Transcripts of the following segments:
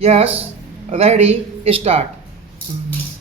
Yes, ready, start.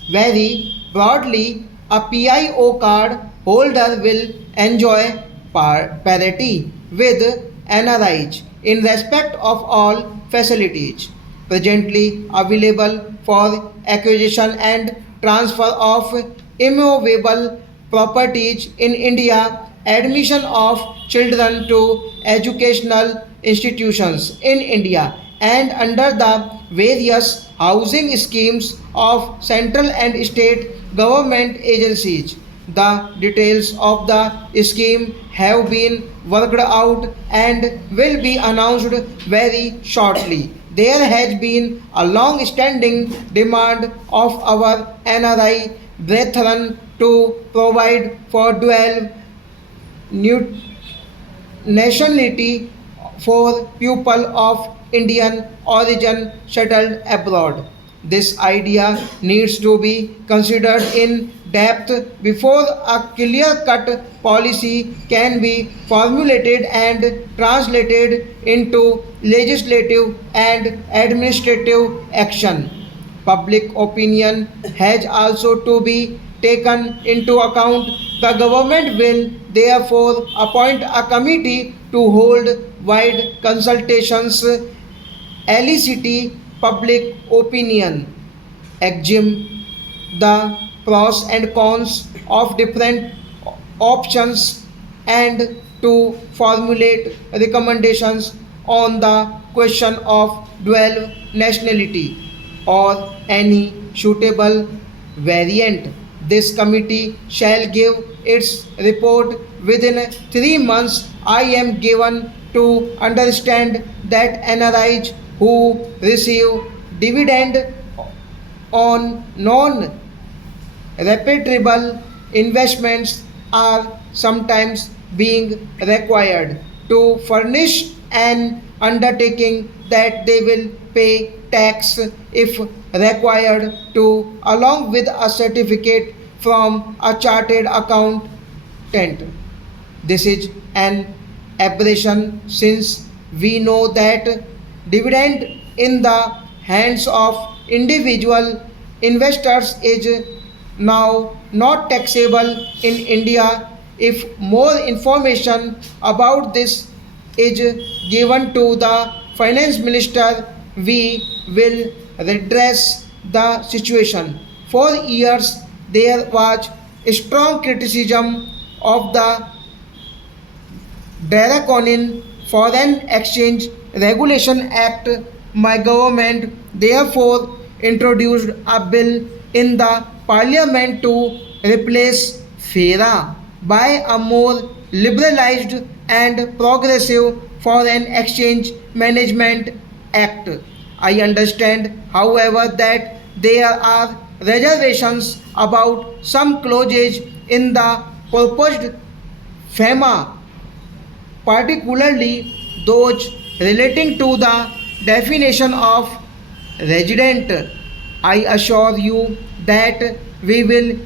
Very broadly, a PIO card holder will enjoy parity with NRIs in respect of all facilities presently available for acquisition and transfer of immovable properties in India, admission of children to educational institutions in India, and under the various housing schemes of central and state government agencies. The details of the scheme have been worked out and will be announced very shortly. There has been a long standing demand of our NRI brethren to provide for dual nationality for people of Indian origin settled abroad. This idea needs to be considered in depth before a clear cut policy can be formulated and translated into legislative and administrative action. Public opinion has also to be taken into account. The government will therefore appoint a committee to hold wide consultations, elicit public opinion, examine the pros and cons of different options, and to formulate recommendations on the question of dual nationality or any suitable variant. This committee shall give its report within 3 months. I am given to understand that NRIs who receive dividend on non repatriable investments are sometimes being required to furnish an undertaking that they will pay tax if required to along with a certificate from a chartered accountant. This is an aberration since we know that dividend in the hands of individual investors is now not taxable in India. If more information about this is given to the finance minister, we will redress the situation. For years, there was strong criticism of the Draconian Foreign Exchange Regulation Act. My government therefore introduced a bill in the parliament to replace FERA by a more liberalized and progressive Foreign Exchange Management Act. I understand, however, that there are reservations about some clauses in the proposed FEMA, particularly those relating to the definition of resident. I assure you that we will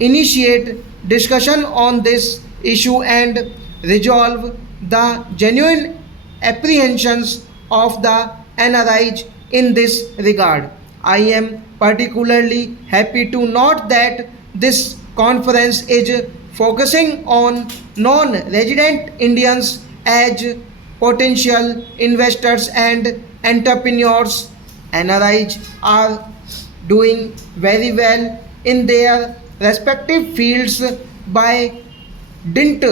initiate discussion on this issue and resolve the genuine apprehensions of the NRIs in this regard. I am particularly happy to note that this conference is focusing on non resident Indians as potential investors and entrepreneurs. NRIs are doing very well in their respective fields by dint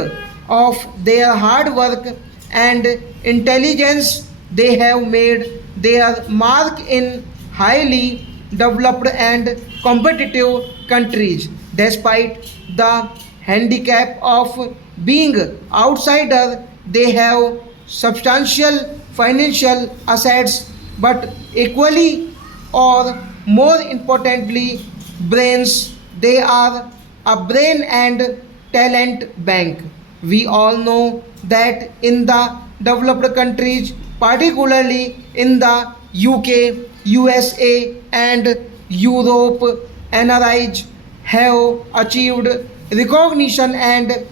of their hard work and intelligence. They have made their mark in highly developed and competitive countries despite the handicap of being outsider. They have substantial financial assets, but equally or more importantly brains. They are a brain and talent bank. We all know that in the developed countries, particularly in the UK, USA, and Europe, NRIs have achieved recognition and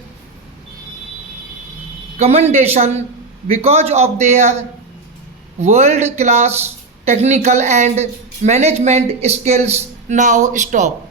commendation because of their world class technical and management skills. Now stop.